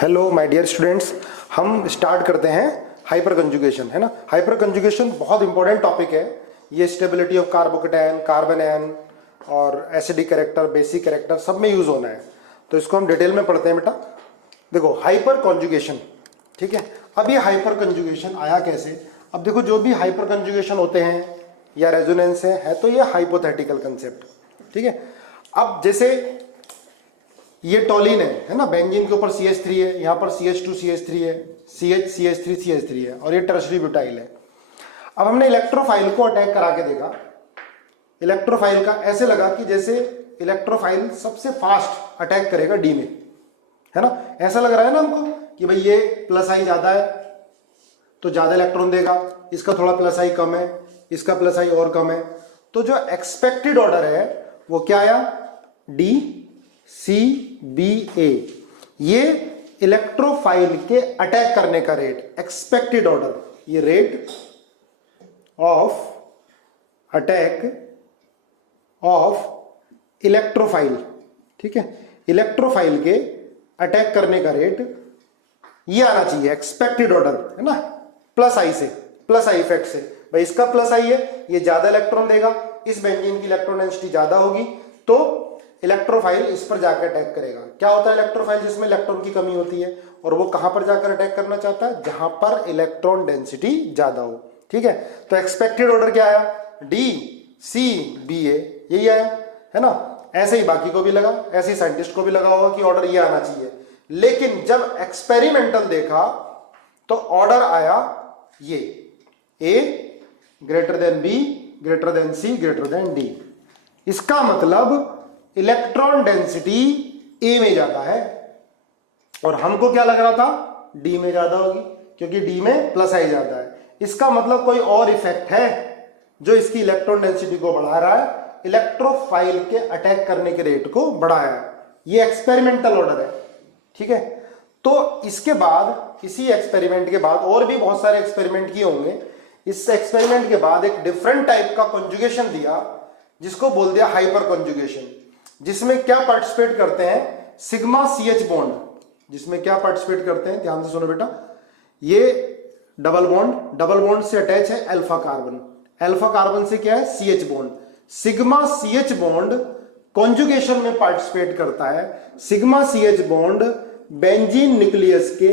Hello my dear students, हम start करते हैं हाइपर कंजुगेशन, है ना। हाइपर कंजुगेशन बहुत इंपॉर्टेंट टॉपिक है। ये stability of carbocation, carbon ion और एसिडिक कैरेक्टर, बेसिक कैरेक्टर सब में यूज होना है। तो इसको हम डिटेल में पढ़ते हैं बेटा। देखो हाइपर कंजुगेशन, ठीक है। अब ये हाइपर कंजुगेशन आया कैसे? अब देखो जो भी हाइपर कंजुगेशन होते हैं या रेजोनेंस है तो ये हाइपोथेटिकल कंसेप्ट, ठीक है। अब जैसे ये टोलिन है ना, बेंजीन के ऊपर CH3 है, यहाँ पर CH2 CH3 है, CH CH3 CH3 है और ये टर्शरी ब्यूटाइल है। अब हमने इलेक्ट्रोफाइल को अटैक करा के देखा। इलेक्ट्रोफाइल का ऐसे लगा कि जैसे इलेक्ट्रोफाइल सबसे फास्ट अटैक करेगा डी में, है ना। ऐसा लग रहा है ना हमको कि भाई ये प्लस आई ज्यादा है तो ज्यादा इलेक्ट्रॉन देगा, इसका थोड़ा प्लस आई कम है, इसका प्लस आई और कम है। तो जो एक्सपेक्टेड ऑर्डर है वो क्या आया? DCBA। ये इलेक्ट्रोफाइल के अटैक करने का रेट, एक्सपेक्टेड ऑर्डर, ये rate of attack of electrophile, ठीक है। इलेक्ट्रोफाइल के अटैक करने का रेट ये आना चाहिए, एक्सपेक्टेड ऑर्डर, है ना। प्लस आई से, प्लस आई इफेक्ट से, भाई इसका प्लस आई है, ये ज्यादा इलेक्ट्रॉन देगा, इस बेंजीन की इलेक्ट्रॉन डेंसिटी ज्यादा होगी तो इलेक्ट्रोफाइल इस पर जाकर अटैक करेगा। क्या होता है इलेक्ट्रोफाइल? जिसमें इलेक्ट्रॉन की कमी होती है और वो कहां पर जाकर अटैक करना चाहता है? जहां पर इलेक्ट्रॉन डेंसिटी ज्यादा हो, ठीक है। तो एक्सपेक्टेड ऑर्डर क्या आया? DCBA, यही आया, है ना। ऐसे ही बाकी को भी लगा, ऐसे ही साइंटिस्ट को भी लगा होगा कि ऑर्डर ये आना चाहिए। लेकिन जब एक्सपेरिमेंटल देखा तो ऑर्डर आया ये, A greater than B greater than C greater than D। इसका मतलब इलेक्ट्रॉन डेंसिटी A में ज्यादा है और हमको क्या लग रहा था? D में ज्यादा होगी, क्योंकि D में प्लस आई ज्यादा है। इसका मतलब कोई और इफेक्ट है जो इसकी इलेक्ट्रॉन डेंसिटी को बढ़ा रहा है, इलेक्ट्रोफाइल के अटैक करने के रेट को बढ़ाया है। ये एक्सपेरिमेंटल ऑर्डर है, ठीक है। तो इसके बाद, इसी एक्सपेरिमेंट के बाद और भी बहुत सारे एक्सपेरिमेंट किए होंगे। इस एक्सपेरिमेंट के बाद एक डिफरेंट टाइप का कंजुगेशन दिया जिसको बोल दिया हाइपर कंजुगेशन, जिसमें क्या पार्टिसिपेट करते हैं? Sigma CH bond. जिसमें क्या पार्टिसिपेट करते हैं? ध्यान से सुनो बेटा। ये डबल बॉन्ड से अटैच है अल्फा कार्बन, अल्फा कार्बन से क्या है? CH bond. Sigma CH bond conjugation में पार्टिसिपेट करता है। Sigma CH bond benzene nucleus के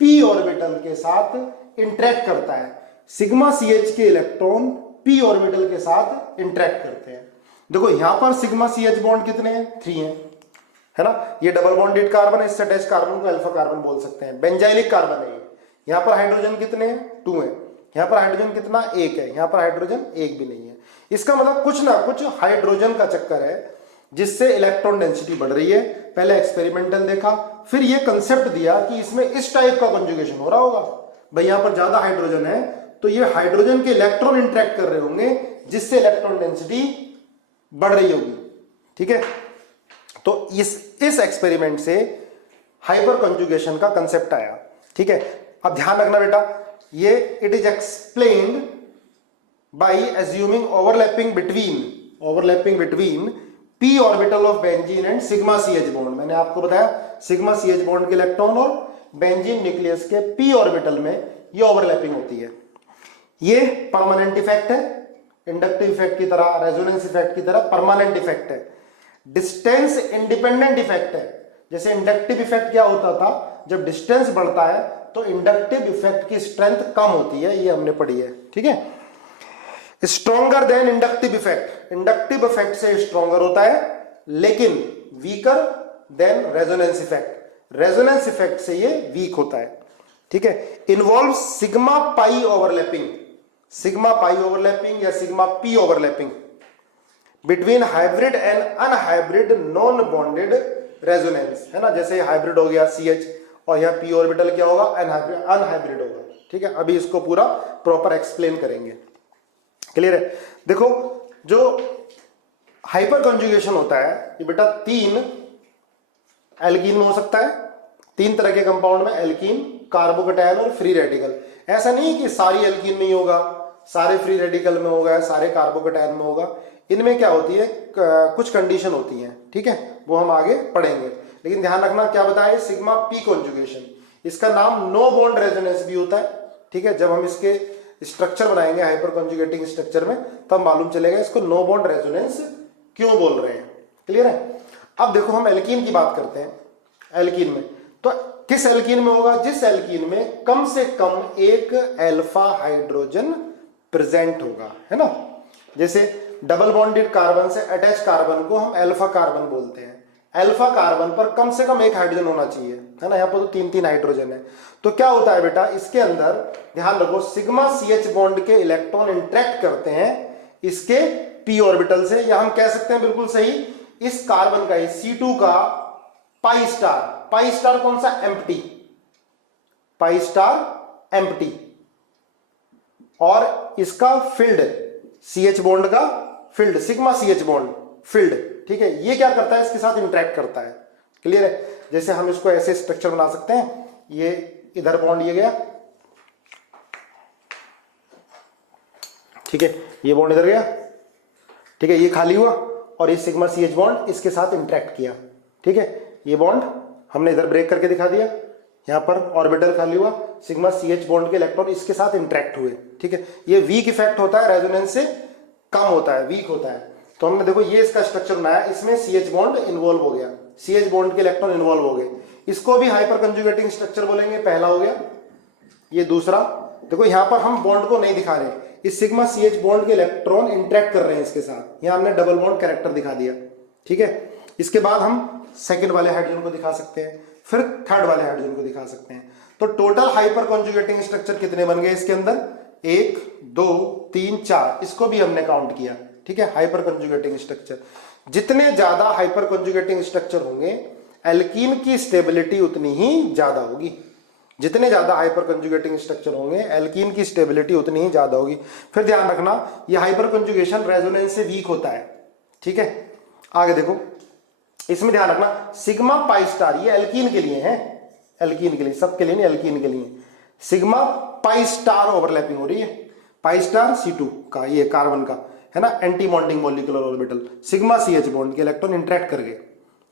p ऑर्बिटल के साथ इंटरेक्ट करता है। सिग्मा CH के इलेक्ट्रॉन p ऑर्बिटल के साथ इंटरेक्ट करते हैं। देखो यहां पर सिग्मा CH बॉन्ड कितने हैं? 3 हैं, है ना। ये डबल बॉन्डेड कार्बन है, इससे अटैच कार्बन को अल्फा कार्बन बोल सकते हैं, बेंजाइलिक कार्बन है ये। यहां पर हाइड्रोजन कितने हैं? 2 हैं। यहां पर हाइड्रोजन कितना? 1 है। यहां पर हाइड्रोजन 1 भी नहीं है। इसका मतलब कुछ ना कुछ हाइड्रोजन का चक्कर है जिससे इलेक्ट्रॉन डेंसिटी बढ़ रही है। पहले एक्सपेरिमेंटल देखा, फिर ये कंसेप्ट दिया कि इसमें इस टाइप का कंजुगेशन हो रहा होगा। भाई यहां पर ज्यादा हाइड्रोजन है तो ये हाइड्रोजन के इलेक्ट्रॉन इंटरेक्ट कर रहे होंगे जिससे इलेक्ट्रॉन डेंसिटी बढ़ रही होगी, ठीक है। तो इस एक्सपेरिमेंट से हाइपर कंजुगेशन का कंसेप्ट आया, ठीक है। अब ध्यान रखना बेटा, ये it is explained bye assuming overlapping between p orbital of benzene and sigma CH bond. मैंने आपको बताया सिग्मा CH बॉन्ड के इलेक्ट्रॉन और बेंजीन न्यूक्लियस के p ऑर्बिटल में ये ओवरलैपिंग होती है। ये परमानेंट इफेक्ट है, इंडक्टिव इफेक्ट की तरह, रेजोनेंस इफेक्ट की तरह परमानेंट इफेक्ट है। डिस्टेंस इंडिपेंडेंट इफेक्ट है। जैसे इंडक्टिव इफेक्ट क्या होता था? जब डिस्टेंस बढ़ता है तो इंडक्टिव इफेक्ट की स्ट्रेंथ कम होती है, ये हमने पढ़ी है, ठीक है। Stronger than inductive effect, inductive effect से स्ट्रॉन्गर होता है, लेकिन weaker than resonance effect, resonance effect से ये वीक होता है, ठीक है। Involve sigma pi overlapping, sigma pi overlapping या sigma p overlapping between hybrid and unhybrid non bonded resonance, है ना। जैसे हाइब्रिड हो गया CH और यहाँ p ऑर्बिटल क्या होगा? अनहाइब्रिड होगा, ठीक है। अभी इसको पूरा प्रॉपर एक्सप्लेन करेंगे, क्लियर है। देखो जो हाइपर कंजुगेशन होता है ये बेटा 3 एल्कीन में हो सकता है। 3 तरह के कंपाउंड में, एल्कीन, कार्बोकेटायन और फ्री रेडिकल। ऐसा नहीं कि सारी एल्कीन में ही होगा, सारे फ्री रेडिकल में होगा, सारे कार्बोकेटायन में होगा। इनमें क्या होती है? कुछ कंडीशन होती है, ठीक है, वो हम आगे पढ़ेंगे। लेकिन ध्यान रखना क्या बताया, सिग्मा पी कॉन्जुगेशन, इसका नाम नो बॉन्ड रेजोनेंस भी होता है। ठीक है, जब हम इसके स्ट्रक्चर बनाएंगे हाइपर कॉन्जुगेटिंग स्ट्रक्चर में तब मालूम चलेगा इसको नो बॉन्ड रेजोनेंस क्यों बोल रहे हैं। क्लियर है। अब देखो हम एल्कीन की बात करते हैं। एल्कीन में तो किस एल्कीन में होगा, जिस एल्कीन में कम से कम एक अल्फा हाइड्रोजन प्रेजेंट होगा, है ना। जैसे डबल बॉन्डेड कार्बन से अटैच कार्बन को हम अल्फा कार्बन बोलते हैं। अल्फा कार्बन पर कम से कम एक हाइड्रोजन होना चाहिए, है ना। यहाँ पर तो 3-3 हाइड्रोजन है। तो क्या होता है बेटा, इसके अंदर ध्यान रखो सिग्मा CH बॉन्ड के इलेक्ट्रॉन इंटरेक्ट करते हैं इसके p ऑर्बिटल से, या हम कह सकते हैं बिल्कुल सही, इस कार्बन का C2 का पाई स्टार कौन सा, एम्प्टी, पाई स्टार एम्प्टी, और इसका फिल्ड CH बॉन्ड का field sigma CH bond field. ठीक है, ये क्या करता है, इसके साथ इंटरेक्ट करता है। क्लियर है। जैसे हम इसको ऐसे स्ट्रक्चर बना सकते हैं, ये इधर बॉन्ड ये गया, ठीक है, ये बॉन्ड इधर गया, ठीक है, ये खाली हुआ, और ये सिग्मा CH बॉन्ड इसके साथ इंटरेक्ट किया। ठीक है, ये बॉन्ड हमने इधर ब्रेक करके दिखा दिया, यहां पर ऑर्बिटल खाली हुआ, सिग्मा CH बॉन्ड के इलेक्ट्रॉन इसके साथ इंटरेक्ट हुए। ठीक है, ये वीक इफेक्ट होता है, रेजोनेंस से कम होता है, वीक होता है। तो हमने देखो ये इसका स्ट्रक्चर बनाया, इसमें CH बॉन्ड इन्वॉल्व हो गया, CH बॉन्ड के इलेक्ट्रॉन इन्वॉल्व हो गए, इसको भी हाइपर कंजुगेटिंग स्ट्रक्चर बोलेंगे। पहला हो गया, ये दूसरा। देखो यहां पर हम बॉन्ड को नहीं दिखा रहे, इस सिग्मा CH बॉन्ड के इलेक्ट्रॉन इंटरेक्ट कर रहे हैं इसके साथ, यहां हमने डबल बॉन्ड कैरेक्टर दिखा दिया। ठीक है, इसके बाद हम सेकंड वाले हाइड्रोजन को दिखा सकते हैं, फिर थर्ड वाले हाइड्रोजन को दिखा सकते हैं। तो टोटल हाइपर कॉन्जुगेटिंग स्ट्रक्चर कितने बन गए इसके अंदर, 1 2 3 4, इसको भी हमने काउंट किया। ठीक है, हाइपर कॉन्जुगेटिंग स्ट्रक्चर, जितने ज्यादा हाइपर कॉन्जुगेटिंग स्ट्रक्चर होंगे एल्कीन की स्टेबिलिटी उतनी ही ज्यादा होगी। जितने ज्यादा हाइपर कंजुगेटिंग स्ट्रक्चर होंगे एल्कीन की स्टेबिलिटी उतनी ही ज्यादा होगी। फिर ध्यान रखना ये हाइपर कंजुगेशन रेजोनेंस से वीक होता है। ठीक है, आगे देखो, इसमें ध्यान रखना सिग्मा पाई स्टार, ये एल्कीन के लिए है, एल्कीन के लिए, सबके लिए नहीं, एल्कीन के लिए। सिग्मा पाई स्टार ओवरलैपिंग हो रही है, पाई स्टार C2 का, ये कार्बन का है ना, anti bonding molecular orbital, sigma CH bond के इलेक्ट्रॉन इंटरेक्ट कर गए।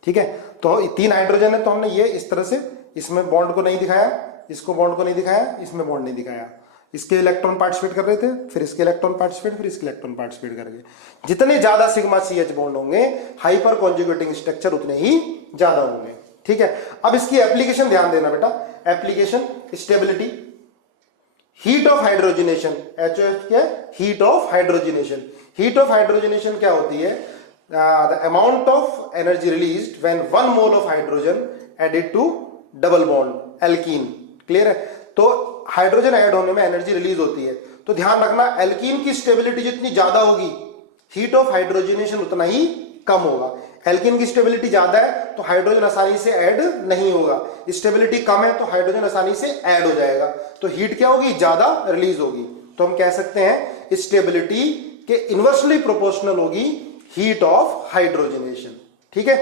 ठीक है, तो 3 हाइड्रोजन है, तो हमने ये इस तरह से इसमें बॉन्ड को नहीं दिखाया, इसको बॉन्ड को नहीं दिखाया, इसमें बॉन्ड नहीं दिखाया, इसके इलेक्ट्रॉन पार्टिसिपेट कर रहे थे, फिर इसके इलेक्ट्रॉन पार्टिसिपेट, फिर इसके इलेक्ट्रॉन पार्टिसिपेट कर गए। जितने ज्यादा सिग्मा CH बॉन्ड होंगे हाइपर कॉन्जुगेटिंग स्ट्रक्चर उतने ही ज्यादा होंगे। ठीक है, अब इसकी एप्लीकेशन ध्यान देना बेटा, application stability, heat of hydrogenation, HOF क्या है, heat of hydrogenation. Heat of hydrogenation क्या होती है, the amount of energy released when 1 mole of hydrogen added to double bond alkene. Clear है, तो हाइड्रोजन ऐड होने में एनर्जी रिलीज होती है। तो ध्यान रखना एल्कीन की स्टेबिलिटी जितनी ज्यादा होगी हीट ऑफ हाइड्रोजनेशन उतना ही कम होगा। एल्कीन की स्टेबिलिटी ज्यादा है तो हाइड्रोजन आसानी से ऐड नहीं होगा, स्टेबिलिटी कम है तो हाइड्रोजन आसानी से ऐड हो जाएगा, तो हीट क्या होगी, ज्यादा रिलीज होगी। तो हम कह सकते हैं स्टेबिलिटी के इनवर्सली प्रोपोर्शनल होगी हीट ऑफ हाइड्रोजनेशन। ठीक है,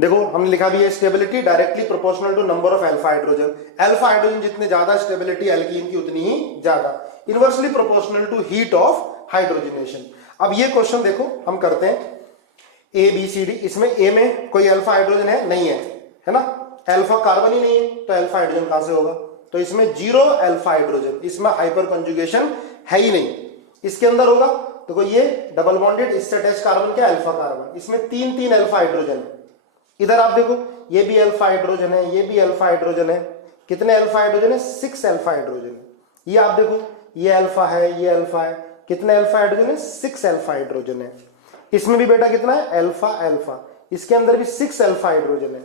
देखो हमने लिखा भी है stability directly proportional to number of alpha hydrogen. Alpha hydrogen जितने ज्यादा स्टेबिलिटी एल्कीन की उतनी ही ज्यादा, inversely proportional to heat of hydrogenation. अब ये क्वेश्चन देखो हम करते हैं ABCD, इसमें A में कोई अल्फा हाइड्रोजन है, नहीं है ना, अल्फा कार्बन ही नहीं है तो अल्फा हाइड्रोजन कहां से होगा, तो इसमें 0 अल्फा हाइड्रोजन, इसमें हाइपर कंजुगेशन है ही नहीं। इसके अंदर होगा देखो ये डबल बॉन्डेड, इससे अटैच कार्बन क्या, अल्फा कार्बन, इसमें 3 अल्फा हाइड्रोजन है। इधर आप देखो ये भी अल्फा हाइड्रोजन है, ये भी अल्फा हाइड्रोजन है, कितने अल्फा हाइड्रोजन है, 6 अल्फा हाइड्रोजन है। ये आप देखो ये अल्फा है, ये अल्फा है, कितने अल्फा हाइड्रोजन है, 6 अल्फा हाइड्रोजन है। इसमें भी बेटा कितना है, अल्फा अल्फा, इसके अंदर भी 6 अल्फा हाइड्रोजन है,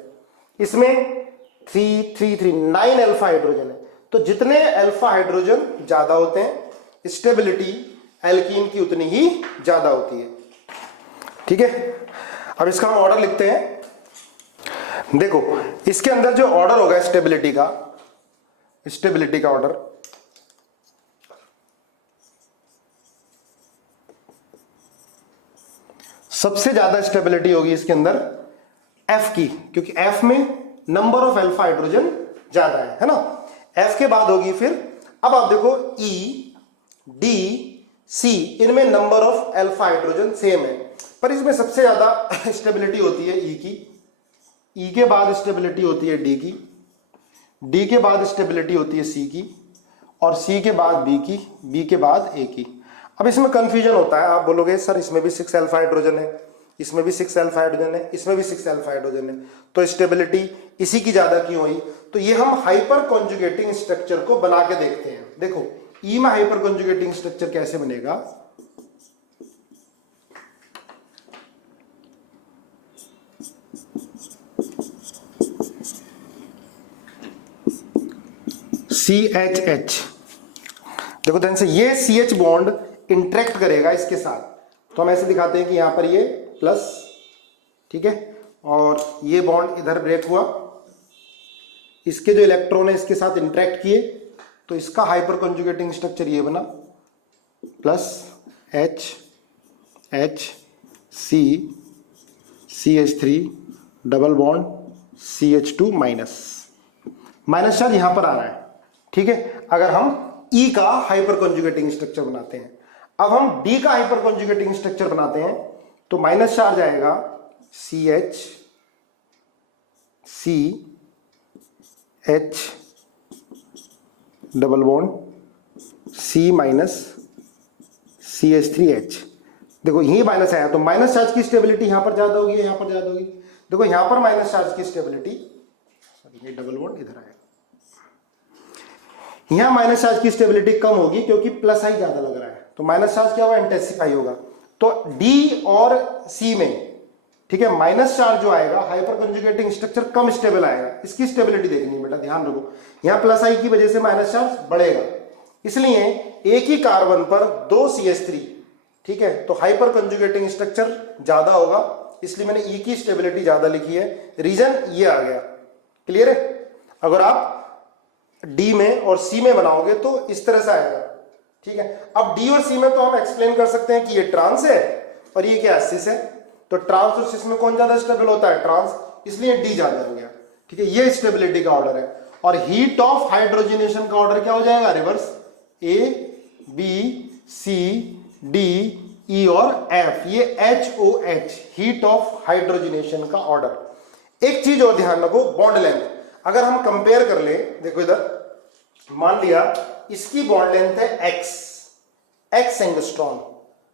इसमें 9 अल्फा हाइड्रोजन है। तो जितने अल्फा हाइड्रोजन ज्यादा होते हैं स्टेबिलिटी एल्कीन की उतनी ही ज्यादा होती है। ठीक है, अब इसका हम ऑर्डर लिखते हैं। देखो इसके अंदर जो ऑर्डर होगा स्टेबिलिटी का ऑर्डर, सबसे ज्यादा स्टेबिलिटी होगी इसके अंदर F की, क्योंकि F में नंबर ऑफ अल्फा हाइड्रोजन ज्यादा है ना। F के बाद होगी फिर, अब आप देखो E, D, C, इनमें number of alpha hydrogen same है, पर इसमें सबसे ज्यादा स्टेबिलिटी होती है E की, ई के बाद स्टेबिलिटी होती है डी की, डी के बाद स्टेबिलिटी होती है सी की, और सी के बाद बी की, बी के बाद ए की। अब इसमें कंफ्यूजन होता है, आप बोलोगे सर इसमें भी 6 अल्फा हाइड्रोजन है, इसमें भी 6 अल्फा हाइड्रोजन है, इसमें भी 6 अल्फा हाइड्रोजन है, तो स्टेबिलिटी इसी की ज्यादा क्यों हुई? तो ये हम हाइपर कॉन्जुगेटिंग स्ट्रक्चर को बना के देखते हैं। देखो ई में हाइपर कॉन्जुगेटिंग स्ट्रक्चर कैसे बनेगा, CHH, देखो ध्यान से, ये CH बॉन्ड इंटरेक्ट करेगा इसके साथ, तो हम ऐसे दिखाते हैं कि यहां पर ये प्लस, ठीक है, और ये बॉन्ड इधर ब्रेक हुआ, इसके जो इलेक्ट्रॉन है इसके साथ इंटरेक्ट किए, तो इसका हाइपर कॉन्जुगेटिंग स्ट्रक्चर ये बना, plus H H C CH3 double bond CH2 minus, minus charge यहां पर आ रहा है, ठीक है, अगर हम E का हाइपर कॉन्जुगेटिंग स्ट्रक्चर बनाते हैं। अब हम D का हाइपर कॉन्जुगेटिंग स्ट्रक्चर बनाते हैं, तो माइनस चार्ज आएगा CH C H double bond C minus CH3H, देखो यही माइनस आया, तो माइनस चार्ज की स्टेबिलिटी यहां पर ज्यादा होगी, यहां पर ज्यादा होगी। देखो यहां पर माइनस चार्ज की स्टेबिलिटी, ये डबल बॉन्ड इधर आएगा, यहां माइनस चार्ज की स्टेबिलिटी कम होगी क्योंकि प्लस आई ज्यादा लग रहा है, तो माइनस चार्ज क्या होगा, इंटेंसिफाई होगा। तो डी और सी में, ठीक है, माइनस चार्ज जो आएगा हाइपर कंजुगेटिंग स्ट्रक्चर कम स्टेबल आएगा, इसकी स्टेबिलिटी देखनी है बेटा, ध्यान रखो, यहां प्लस आई की वजह से माइनस चार्ज बढ़ेगा, इसलिए एक ही कार्बन पर 2 CH3, ठीक है, तो हाइपर कंजुगेटिंग स्ट्रक्चर ज्यादा होगा, इसलिए मैंने ई की स्टेबिलिटी ज्यादा लिखी है, रीजन ये आ गया। क्लियर है? अगर आप डी में और सी में बनाओगे तो इस तरह से आएगा, ठीक है। अब डी और सी में तो हम एक्सप्लेन कर सकते हैं कि ये ट्रांस है और ये क्या है, सिस है, तो ट्रांस और सिस में कौन ज्यादा स्टेबल होता है, ट्रांस, इसलिए डी ज्यादा हो गया, ठीक है, ये स्टेबिलिटी का ऑर्डर है। और हीट ऑफ हाइड्रोजनेशन का ऑर्डर क्या हो जाएगा, reverse, A B C D E और एफ, ये HOH, हीट ऑफ हाइड्रोजनेशन का ऑर्डर। एक चीज और ध्यान रखो, बॉन्ड लेंथ, अगर हम कंपेयर कर ले, देखो इधर मान लिया इसकी बॉन्ड लेंथ है x एंगस्ट्रॉन,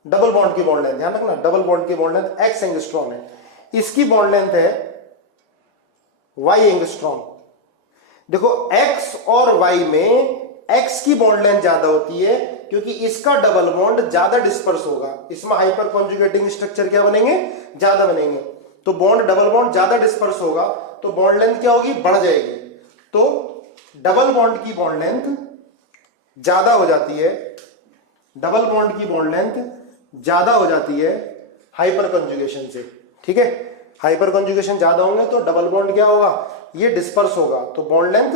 डबल बॉन्ड की बॉन्ड लेंथ, ध्यान रखना, डबल बॉन्ड की बॉन्ड लेंथ x एंगस्ट्रॉन है, इसकी बॉन्ड लेंथ है y एंगस्ट्रॉन। देखो x और y में x की बॉन्ड लेंथ ज्यादा होती है क्योंकि इसका डबल बॉन्ड ज्यादा डिस्पर्स होगा, इसमें हाइपर कॉन्जुगेटिंग स्ट्रक्चर क्या बनेंगे, ज्यादा बनेंगे, तो बॉन्ड डबल बॉन्ड ज्यादा डिस्पर्स होगा, तो बॉन्ड लेंथ क्या होगी, बढ़ जाएगी, तो डबल बॉन्ड की बॉन्ड लेंथ ज्यादा हो जाती है, डबल बॉन्ड की बॉन्ड लेंथ ज्यादा हो जाती है हाइपर कंजुगेशन से, ठीक है, हाइपर कंजुगेशन ज्यादा होंगे तो डबल बॉन्ड क्या होगा, ये डिस्पर्स होगा, तो बॉन्ड लेंथ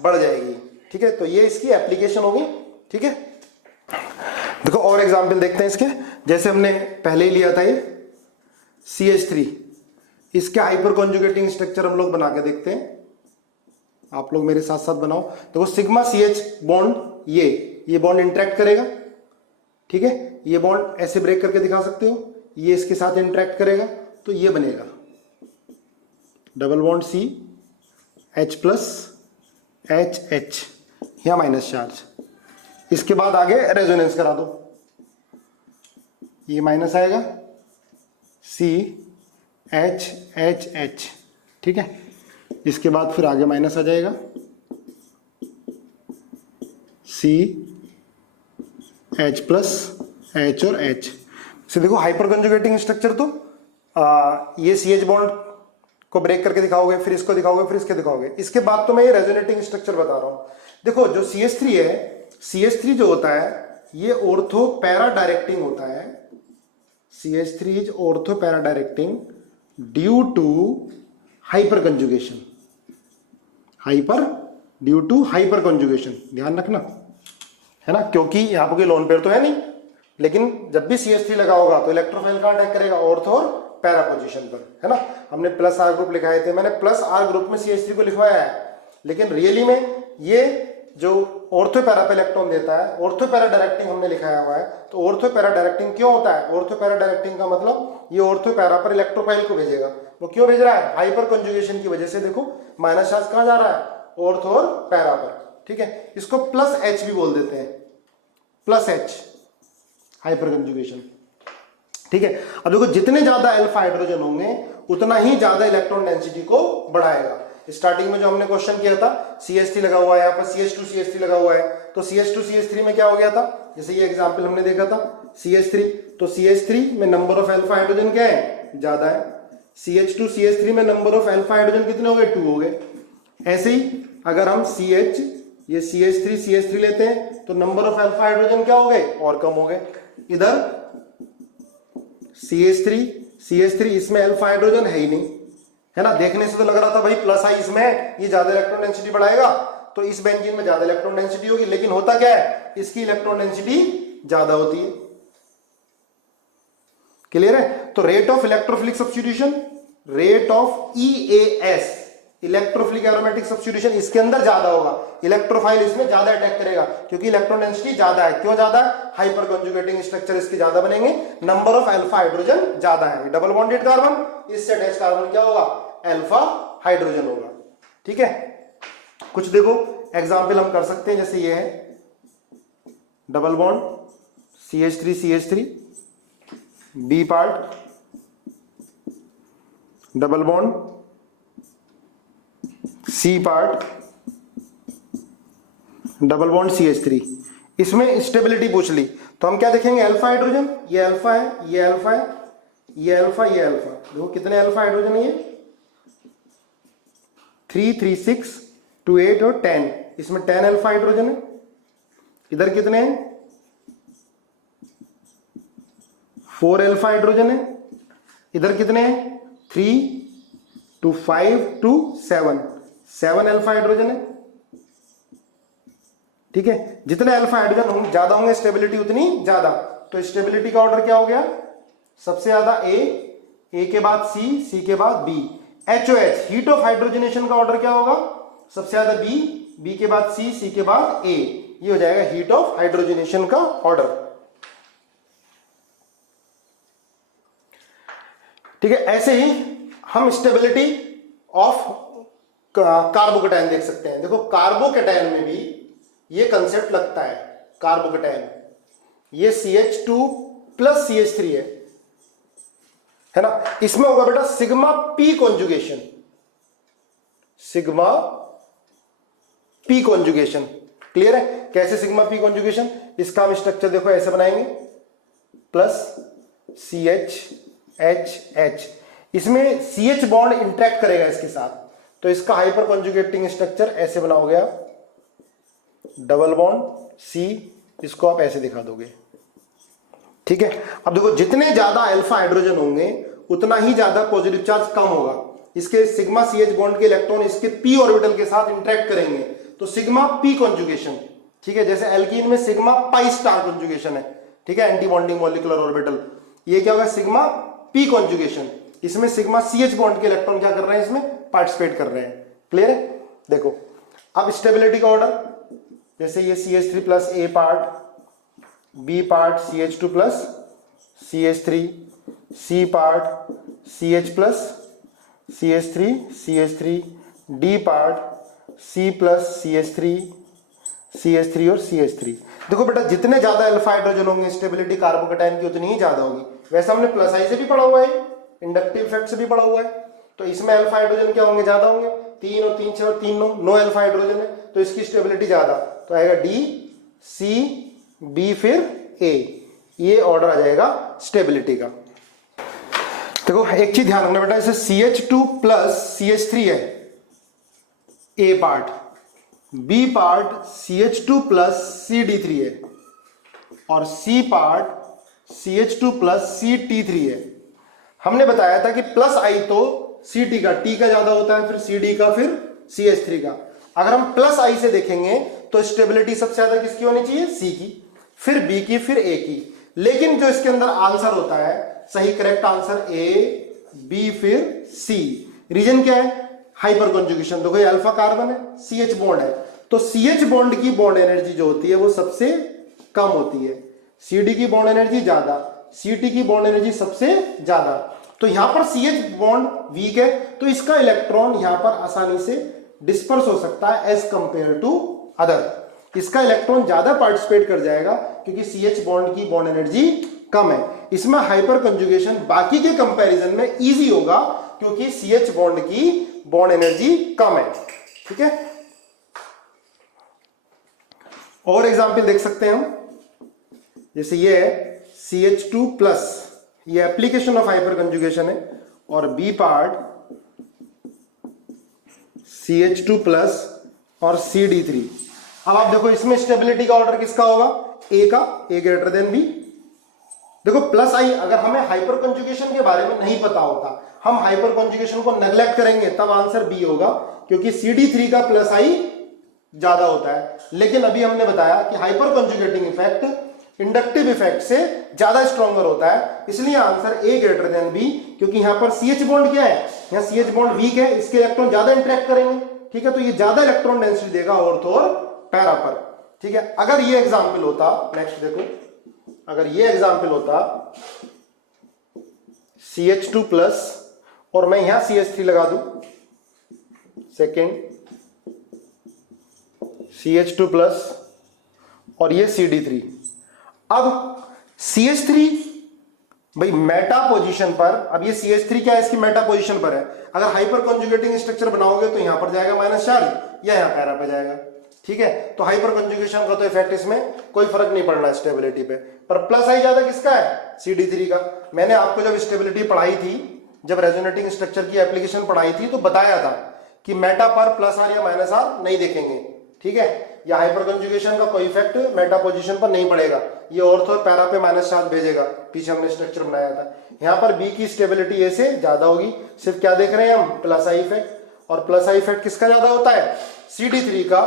बढ़ जाएगी, ठीक है, तो ये इसकी एप्लीकेशन होगी, ठीक है। देखो और एग्जांपल देखते हैं इसके, जैसे हमने पहले ही लिया था ये CH3, इसके हाइपर कॉन्जुगेटिंग स्ट्रक्चर हम लोग बना के देखते हैं, आप लोग मेरे साथ साथ बनाओ। देखो सिग्मा CH बॉन्ड, ये बॉन्ड इंटरेक्ट करेगा, ठीक है, ये बॉन्ड ऐसे ब्रेक करके दिखा सकते हो, ये इसके साथ इंटरेक्ट करेगा, तो ये बनेगा double bond C H plus HH, या माइनस चार्ज, इसके बाद आगे रेजोनेंस करा दो, ये माइनस आएगा CHHH, ठीक है, इसके बाद फिर आगे माइनस आ जाएगा CH प्लस H और H से। देखो हाइपर कंजुगेटिंग स्ट्रक्चर तो ये CH बॉन्ड को ब्रेक करके दिखाओगे, फिर इसको दिखाओगे, फिर इसके दिखाओगे, इसके बाद तो मैं ये रेजोनेटिंग स्ट्रक्चर बता रहा हूं। देखो जो CH3 है, CH3 जो होता है ये ऑर्थो पैरा डायरेक्टिंग होता है, CH3 is ortho para directing due to hyper conjugation, due to hyper conjugation, ध्यान रखना, है ना, क्योंकि यहां पर कोई लोन पेयर तो है नहीं, लेकिन जब भी CH3 लगा होगा तो इलेक्ट्रोफाइल का अटैक करेगा ऑर्थो और पैरा पोजीशन पर, है ना। हमने प्लस R ग्रुप लिखाए थे, मैंने प्लस R ग्रुप में CH3 को लिखवाया है, लेकिन रियली में ये जो ऑर्थो पैरा पे इलेक्ट्रॉन देता है, ऑर्थो पैरा डायरेक्टिंग हमने लिखाया हुआ है। तो ऑर्थो पैरा डायरेक्टिंग क्यों होता है? ऑर्थो पैरा डायरेक्टिंग का मतलब ये ऑर्थो पैरा पर इलेक्ट्रोफाइल को भेजेगा। वो क्यों भेज रहा है? हाइपर कंजुगेशन की वजह से। देखो माइनस चार्ज कहां जा रहा है? ऑर्थो और पैरा पर, ठीक है। इसको प्लस एच भी बोल देते हैं, प्लस एच, हाइपर कंजुगेशन, ठीक है। अब देखो जितने ज्यादा अल्फा हाइड्रोजन होंगे उतना ही ज्यादा इलेक्ट्रॉन डेंसिटी को बढ़ाएगा। स्टार्टिंग में जो हमने क्वेश्चन किया था, CH3 लगा हुआ है, यहाँ पर CH2 लगा हुआ है, तो CH2 में क्या हो गया था? जैसे ये एग्जांपल हमने देखा था CH3, तो CH3 में नंबर ऑफ अल्फा हाइड्रोजन क्या है? ज्यादा है। CH2 में नंबर ऑफ अल्फा हाइड्रोजन कितने हो गए? 2 हो गए। ऐसे ही अगर हम ये CH3 लेते हैं तो नंबर ऑफ अल्फा हाइड्रोजन क्या हो गए? और कम हो गए। इधर CH3 इसमें अल्फा हाइड्रोजन है ही नहीं, है ना। देखने से तो लग रहा था भाई प्लस आई इसमें है, ये ज्यादा इलेक्ट्रॉन डेंसिटी बढ़ाएगा, तो इस बेंजीन में ज्यादा इलेक्ट्रॉन डेंसिटी होगी। लेकिन होता क्या है? इसकी इलेक्ट्रॉन डेंसिटी ज्यादा होती है। क्लियर है? तो rate of electrophilic substitution, rate of EAS, electrophilic aromatic substitution, इसके अंदर ज्यादा होगा। इलेक्ट्रोफाइल इसमें ज्यादा अटैक करेगा क्योंकि इलेक्ट्रॉन डेंसिटी ज्यादा है। क्यों ज्यादा है? हाइपर कंजुगेटिंग स्ट्रक्चर इसके ज्यादा बनेंगे, नंबर ऑफ अल्फा हाइड्रोजन ज्यादा है। डबल बॉन्डेड कार्बन, इससे अटैच कार्बन क्या होगा? अल्फा हाइड्रोजन होगा, ठीक है। कुछ देखो एग्जाम्पल हम कर सकते हैं, जैसे ये है double bond CH3 B part, double bond C part, double bond CH3। इसमें स्टेबिलिटी पूछ ली तो हम क्या देखेंगे? अल्फा हाइड्रोजन, ये अल्फा है, ये अल्फा है, ये अल्फा, ये अल्फा। देखो कितने अल्फा हाइड्रोजन है ये? 3, 3, 6, 2, 8 और 10। इसमें 10 अल्फा हाइड्रोजन है। इधर कितने हैं? 4 अल्फा हाइड्रोजन है। इधर कितने हैं? 3 to 5 to 7 अल्फा हाइड्रोजन है, ठीक है। जितने अल्फा हाइड्रोजन होंगे ज्यादा होंगे, स्टेबिलिटी उतनी ज्यादा। तो स्टेबिलिटी का ऑर्डर क्या हो गया? सबसे ज्यादा ए के बाद C के बाद B। HOH, heat of hydrogenation का ऑर्डर क्या होगा? सबसे ज्यादा B के बाद C के बाद A। ये हो जाएगा हीट ऑफ हाइड्रोजनेशन का ऑर्डर, ठीक है। ऐसे ही हम स्टेबिलिटी ऑफ कार्बोकेटायन देख सकते हैं। देखो कार्बोकेटायन में भी ये कंसेप्ट लगता है। कार्बोकेटायन, ये CH2 प्लस CH3 है ना। इसमें होगा बेटा sigma P conjugation, sigma P conjugation. Clear है? कैसे सिग्मा P कॉन्जुगेशन? इसका हम स्ट्रक्चर देखो ऐसे बनाएंगे, प्लस CH इसमें CH बॉन्ड इंटरेक्ट करेगा इसके साथ, तो इसका हाइपर कॉन्जुगेटिंग स्ट्रक्चर ऐसे बना हो गया, डबल बॉन्ड C, इसको आप ऐसे दिखा दोगे, ठीक है। अब देखो जितने ज्यादा अल्फा हाइड्रोजन होंगे उतना ही ज्यादा पॉजिटिव चार्ज कम होगा। इसके सिग्मा CH बॉन्ड के इलेक्ट्रॉन इसके p ऑर्बिटल के साथ इंटरेक्ट करेंगे, तो सिग्मा P कॉन्जुगेशन, ठीक है। जैसे एल्कीन में सिग्मा पाई स्टार कॉन्जुगेशन है, ठीक है, एंटी बॉन्डिंग मॉलिक्यूलर ऑर्बिटल। ये क्या होगा? Sigma P conjugation. इसमें सिग्मा CH बॉन्ड के इलेक्ट्रॉन क्या कर रहे हैं? इसमें पार्टिसिपेट कर रहे हैं। क्लियर है? देखो अब स्टेबिलिटी का ऑर्डर, जैसे ये CH3 plus A part, B part CH2 plus CH3, C part CH plus CH3, D part C plus CH3 और CH3। देखो बेटा जितने ज्यादा अल्फा हाइड्रोजन होंगे स्टेबिलिटी कार्बोकेटायन की उतनी ही ज्यादा होगी। वैसे हमने प्लस आई से भी पढ़ा हुआ है, इंडक्टिव इफेक्ट से भी पढ़ा हुआ है। तो इसमें अल्फा हाइड्रोजन क्या होंगे? ज्यादा होंगे, 3 और 3 6 और 3 9 अल्फा हाइड्रोजन है, तो इसकी स्टेबिलिटी ज्यादा, तो आएगा D C B फिर A। ये ऑर्डर आ जाएगा स्टेबिलिटी का। देखो एक चीज ध्यान रखना बेटा, जैसे CH2 प्लस CH3 है A part, B part CH2 plus CD3 है और C part CH2 plus CT3 है। हमने बताया था कि प्लस आई तो Ct का, T का ज्यादा होता है, फिर CD का, फिर CH3 का। अगर हम प्लस आई से देखेंगे तो स्टेबिलिटी सबसे ज्यादा किसकी होनी चाहिए? C की, फिर B की, फिर A की। लेकिन जो इसके अंदर आंसर होता है, सही करेक्ट आंसर A B फिर C। रीजन क्या है? Hyper conjugation. देखो ये अल्फा कार्बन है, CH बॉन्ड है, तो CH बॉन्ड की बॉन्ड एनर्जी जो होती है वो सबसे कम होती है, CD की बॉन्ड एनर्जी ज्यादा, CT की बॉन्ड एनर्जी सबसे ज्यादा। तो यहां पर CH बॉन्ड वीक है तो इसका इलेक्ट्रॉन यहां पर आसानी से डिस्पर्स हो सकता है एज कंपेयर टू अदर। इसका इलेक्ट्रॉन ज्यादा पार्टिसिपेट कर जाएगा क्योंकि CH बॉन्ड की बॉन्ड एनर्जी कम है। इसमें हाइपर कंजुगेशन बाकी के कंपैरिजन में इजी होगा क्योंकि CH बॉन्ड की बॉन्ड एनर्जी कम है। ठीक है, और एग्जांपल देख सकते हैं हम, जैसे ये है CH2+, ये एप्लीकेशन ऑफ हाइपर कंजुगेशन है, और बी पार्ट CH2+ और CD3। अब आप देखो इसमें स्टेबिलिटी का ऑर्डर किसका होगा, A का, A ग्रेटर देन B। देखो प्लस आई, अगर हमें हाइपर कंजुगेशन के बारे में नहीं पता होता, हम हाइपर कंजुगेशन को नेग्लेक्ट करेंगे, तब आंसर बी होगा क्योंकि CD3 का प्लस आई ज्यादा होता है। लेकिन अभी हमने बताया कि hyper conjugating effect inductive effect से ज्यादा स्ट्रॉन्गर होता है, इसलिए answer A greater than B, क्योंकि यहां पर CH बॉन्ड क्या है, यहां CH बॉन्ड वीक है, इसके इलेक्ट्रॉन ज्यादा इंटरेक्ट करेंगे। ठीक है, तो ये ज्यादा इलेक्ट्रॉन डेंसिटी देगा ऑर्थो और पैरा पर। ठीक है, अगर ये एग्जांपल होता, नेक्स्ट देखो, अगर ये एग्जांपल होता CH2+ और मैं यहां CH3 लगा दूं, सेकेंड CH2+ और ये CD3। अब CH3 भाई मेटा पोजीशन पर, अब ये CH3 क्या है, इसकी मेटा पोजीशन पर है। अगर हाइपर कंजुगेटिंग स्ट्रक्चर बनाओगे तो यहां पर जाएगा माइनस चार्ज या यहां पैरा पे जाएगा। ठीक है, तो हाइपर कंजुगेशन का तो इफेक्ट इसमें कोई फर्क नहीं पड़ना स्टेबिलिटी पे, पर प्लस आई ज्यादा किसका है, CD3 का। मैंने आपको जब स्टेबिलिटी पढ़ाई थी, जब रेजोनेटिंग स्ट्रक्चर की एप्लीकेशन पढ़ाई थी, तो बताया था कि मेटा पर प्लस आर या माइनस आर नहीं देखेंगे। ठीक है, या हाइपर कंजुगेशन का कोई इफेक्ट मेटा पोजीशन पर नहीं पड़ेगा, ये ऑर्थो और पैरा पे माइनस चार्ज भेजेगा, पीछे हमने स्ट्रक्चर बनाया था। यहां पर बी की स्टेबिलिटी ए से ज्यादा होगी, सिर्फ क्या देख रहे हैं हम, प्लस आई इफेक्ट। और प्लस आई इफेक्ट किसका ज्यादा होता है, CD3 का,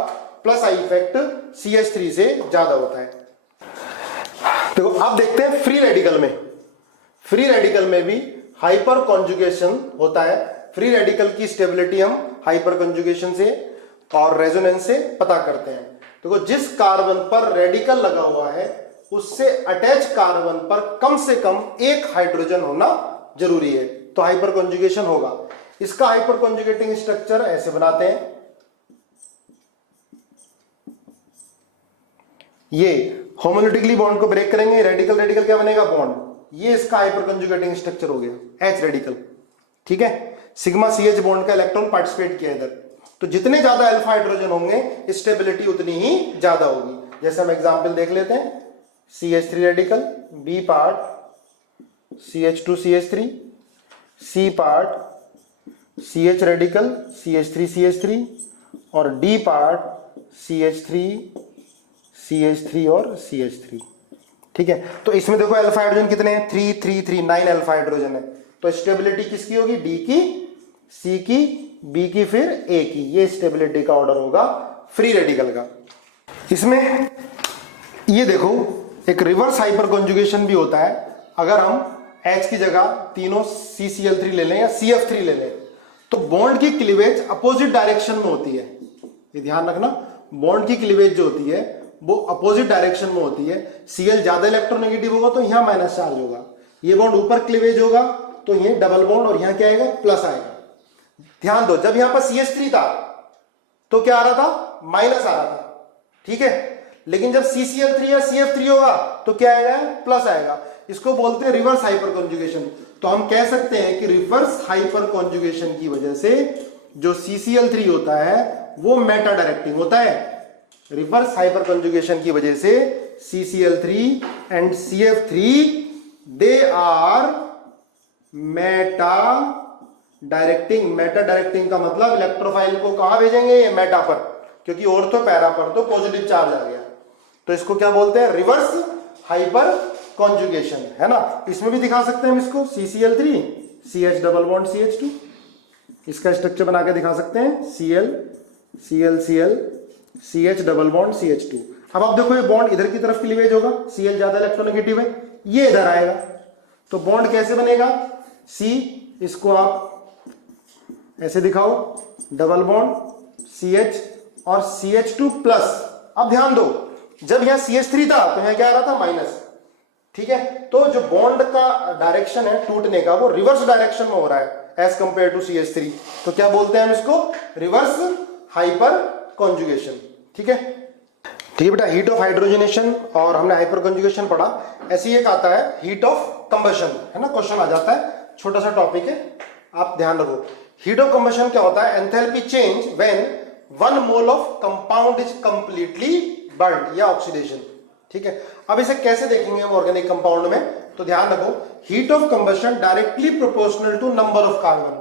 प्लस आई इफेक्ट CH3 से ज्यादा होता है। देखो अब देखते हैं फ्री रेडिकल में। फ्री रेडिकल में भी हाइपर कंजुगेशन होता है। फ्री रेडिकल की स्टेबिलिटी हम हाइपर कंजुगेशन से और रेजोनेंस से पता करते हैं। देखो जिस कार्बन पर रेडिकल लगा हुआ है उससे अटैच कार्बन पर कम से कम एक हाइड्रोजन होना जरूरी है, तो हाइपर कंजुगेशन होगा। इसका हाइपर कंजुगेटिंग स्ट्रक्चर ऐसे बनाते हैं, ये होमोलिटिकली बॉन्ड को ब्रेक करेंगे, रेडिकल रेडिकल क्या बनेगा, बॉन्ड। ये इसका हाइपर कंजुगेटिंग स्ट्रक्चर हो गया, H रेडिकल। ठीक है, सिग्मा CH बॉन्ड का इलेक्ट्रॉन पार्टिसिपेट किया इधर, तो जितने ज्यादा अल्फा हाइड्रोजन होंगे स्टेबिलिटी उतनी ही ज्यादा होगी। जैसे हम एग्जांपल देख लेते हैं, CH3 radical, B part CH2 CH3, C part CH radical CH3 CH3 और डी पार्ट CH3 CH3 और CH3। ठीक है, तो इसमें देखो अल्फा हाइड्रोजन कितने हैं, 3 3 3 9 अल्फा हाइड्रोजन है। तो स्टेबिलिटी किसकी होगी, डी की, सी की, बी की, फिर ए की। ये स्टेबिलिटी का ऑर्डर होगा फ्री रेडिकल का। इसमें ये देखो एक रिवर्स हाइपर कंजुगेशन भी होता है। अगर हम H की जगह तीनों CCl3 ले लें या CF3 ले लें, तो बॉन्ड की क्लीवेज अपोजिट डायरेक्शन में होती है। ये ध्यान रखना, बॉन्ड की क्लीवेज जो होती है वो अपोजिट डायरेक्शन में होती है। Cl ज्यादा इलेक्ट्रोनेगेटिव होगा तो यहां माइनस चार्ज होगा, ये बॉन्ड ऊपर क्लीवेज होगा तो ये डबल बॉन्ड और यहां क्या आएगा, प्लस आएगा। ध्यान दो, जब यहां पर CH3 था तो क्या आ रहा था, माइनस आ रहा था। ठीक है, लेकिन जब CCl3 या CF3 होगा तो क्या आएगा, प्लस आएगा। इसको बोलते हैं रिवर्स हाइपर कॉन्जुगेशन। तो हम कह सकते हैं कि रिवर्स हाइपर कॉन्जुगेशन की वजह से जो CCl3 होता है वो मेटा डायरेक्टिंग होता है। रिवर्स हाइपर कॉन्जुगेशन की वजह से CCl3 and CF3 they are meta directing. Meta directing का मतलब इलेक्ट्रोफाइल को कहां भेजेंगे, मेटा पर, क्योंकि ऑर्थो पैरा पर तो पॉजिटिव चार्ज आ गया। तो इसको क्या बोलते हैं, रिवर्स हाइपर कॉन्जुगेशन, है ना। इसमें भी दिखा सकते हैं हम इसको, CCl3 CH double bond CH2, इसका स्ट्रक्चर बना के दिखा सकते हैं, Cl Cl Cl CH double bond CH2। अब आप देखो ये बॉन्ड इधर की तरफ क्लीवेज होगा, Cl ज्यादा इलेक्ट्रोनेगेटिव है, ये इधर आएगा, तो बॉन्ड कैसे बनेगा, C, इसको आप ऐसे दिखाओ, डबल बॉन्ड CH और CH2 प्लस। अब ध्यान दो, जब यहां CH3 था तो यहां क्या आ रहा था माइनस, ठीक है। तो जो बॉन्ड का डायरेक्शन है टूटने का वो रिवर्स डायरेक्शन में हो रहा है एज कंपेयर टू CH3, तो क्या बोलते हैं हम इसको, रिवर्स हाइपर कॉन्जुगेशन, ठीक है। ठीक है बेटा, हीट ऑफ हाइड्रोजनेशन और हमने हाइपर कॉन्जुगेशन पढ़ा। ऐसे ही एक आता है हीट ऑफ कंबशन, है ना, क्वेश्चन आ जाता है, छोटा सा टॉपिक है, आप ध्यान रखो। हीट ऑफ कंबशन क्या होता है, enthalpy change when 1 mole of compound is completely burned या ऑक्सीडेशन, ठीक है। अब इसे कैसे देखेंगे हम ऑर्गेनिक कंपाउंड में, तो ध्यान रखो, heat of combustion directly proportional to number of carbon.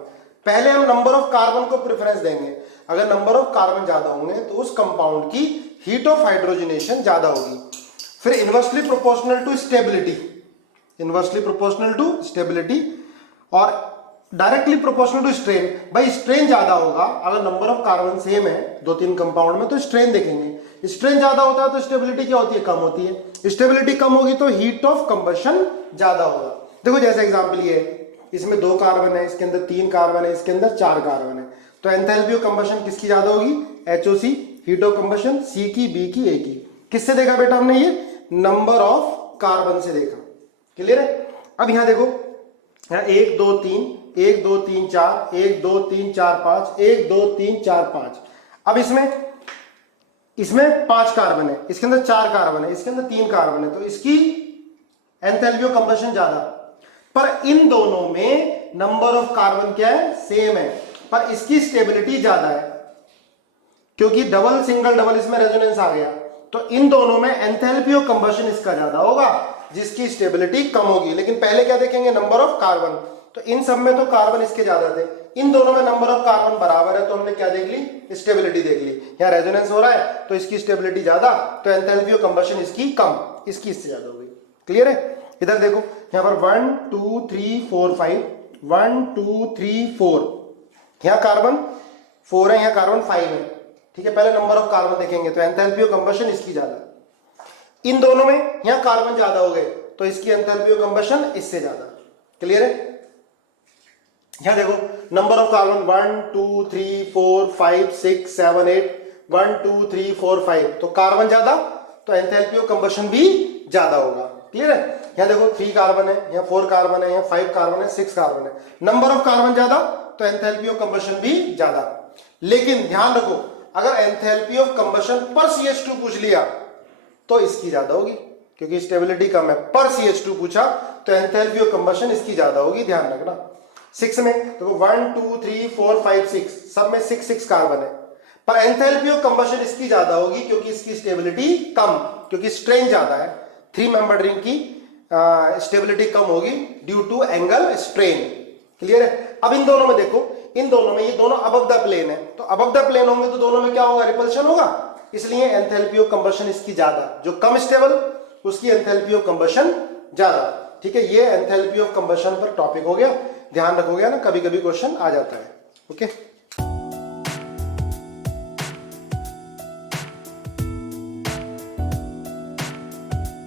पहले हम नंबर ऑफ कार्बन को प्रेफरेंस देंगे, अगर नंबर ऑफ कार्बन ज्यादा होंगे तो उस कंपाउंड की हीट ऑफ हाइड्रोजनेशन ज्यादा होगी। फिर inversely proportional to stability, inversely proportional to stability, और डायरेक्टली प्रोपोर्शनल टू स्ट्रेन। भाई स्ट्रेन ज्यादा होगा अगर नंबर ऑफ कार्बन सेम है 2-3 कंपाउंड में, तो स्ट्रेन देखेंगे। स्ट्रेन ज्यादा होता है तो स्टेबिलिटी क्या होती है, कम होती है। स्टेबिलिटी कम होगी तो हीट ऑफ कंबशन ज्यादा होगा। देखो जैसे एग्जांपल ये है, इसमें 2 कार्बन है, इसके अंदर 3 कार्बन है, इसके अंदर 4 कार्बन है, तो एंथैल्पी ऑफ कंबशन किसकी ज्यादा होगी, HOC, heat of combustion C की, B की, A की। किससे देखा बेटा हमने, ये नंबर ऑफ कार्बन से देखा, क्लियर है। अब यहां देखो, यहाँ 1 2 3 1 2 3 4 1 2 3 4 5 1 2 3 4 5। अब इसमें 5 कार्बन है, इसके अंदर 4 कार्बन है, इसके अंदर 3 कार्बन है, तो इसकी एंथैल्पी ऑफ कंबशन ज्यादा। पर इन दोनों में नंबर ऑफ कार्बन क्या है, सेम है, पर इसकी स्टेबिलिटी ज्यादा है, क्योंकि डबल सिंगल डबल इसमें रेजोनेंस आ गया, तो इन दोनों में एंथैल्पी ऑफ कंबशन इसका ज्यादा होगा, जिसकी स्टेबिलिटी कम होगी। लेकिन पहले क्या देखेंगे, नंबर ऑफ कार्बन, तो इन सब में तो कार्बन इसके ज्यादा थे, इन दोनों में नंबर ऑफ कार्बन बराबर है, तो हमने क्या देख ली, स्टेबिलिटी देख ली। यहाँ रेजोनेंस हो रहा है तो इसकी स्टेबिलिटी ज्यादा, तो एंथैल्पी ऑफ कंबशन इसकी कम, इसकी इससे ज्यादा हो गई, क्लियर है। इधर देखो, यहाँ पर 1 2 3 4 5 1 2 3 4, यहाँ कार्बन 4 है, यहाँ कार्बन 5 है, ठीक है। पहले नंबर ऑफ कार्बन देखेंगे तो एंथैल्पी ऑफ कंबशन इसकी ज्यादा। इन दोनों में यहाँ कार्बन ज्यादा हो गए तो इसकी एंथैल्पी ऑफ कंबशन इससे ज्यादा, क्लियर है। यहां देखो नंबर ऑफ कार्बन 1 2 3 4 5 6 7 8 1 2 3 4 5, तो कार्बन ज्यादा तो एंथैल्पी ऑफ कंबशन भी ज्यादा होगा, क्लियर है। यहां देखो 3 कार्बन है, यहाँ 4 कार्बन है, यहाँ 5 कार्बन है, 6 कार्बन है, नंबर ऑफ कार्बन ज्यादा तो एंथैल्पी ऑफ कंबशन भी ज्यादा। लेकिन ध्यान रखो, अगर एंथैल्पी ऑफ कंबशन पर CH2 पूछ लिया तो इसकी ज्यादा होगी, क्योंकि स्टेबिलिटी कम है। पर CH2 पूछा तो एंथैल्पी ऑफ कंबशन इसकी ज्यादा होगी, ध्यान रखना। 6 में तो 1 2 3 4 5 6, सब में 6 कार्बन है, पर एंथैल्पी ऑफ कंबशन इसकी ज्यादा होगी क्योंकि इसकी स्टेबिलिटी कम, क्योंकि स्ट्रेन ज्यादा है। 3 मेंबर रिंग की स्टेबिलिटी कम होगी due to angle strain, clear है। अब इन दोनों में देखो, इन दोनों में, ये दोनों अबव द प्लेन है, तो अबव द प्लेन होंगे तो दोनों में क्या होगा, रिपल्शन होगा, इसलिए एंथैल्पी ऑफ कंबशन इसकी ज्यादा। जो कम स्टेबल उसकी एंथैल्पी ऑफ कंबशन ज्यादा, ठीक है। ये एंथैल्पी ऑफ कंबशन पर टॉपिक हो गया, ध्यान रखोगे ना, कभी कभी क्वेश्चन आ जाता है, ओके।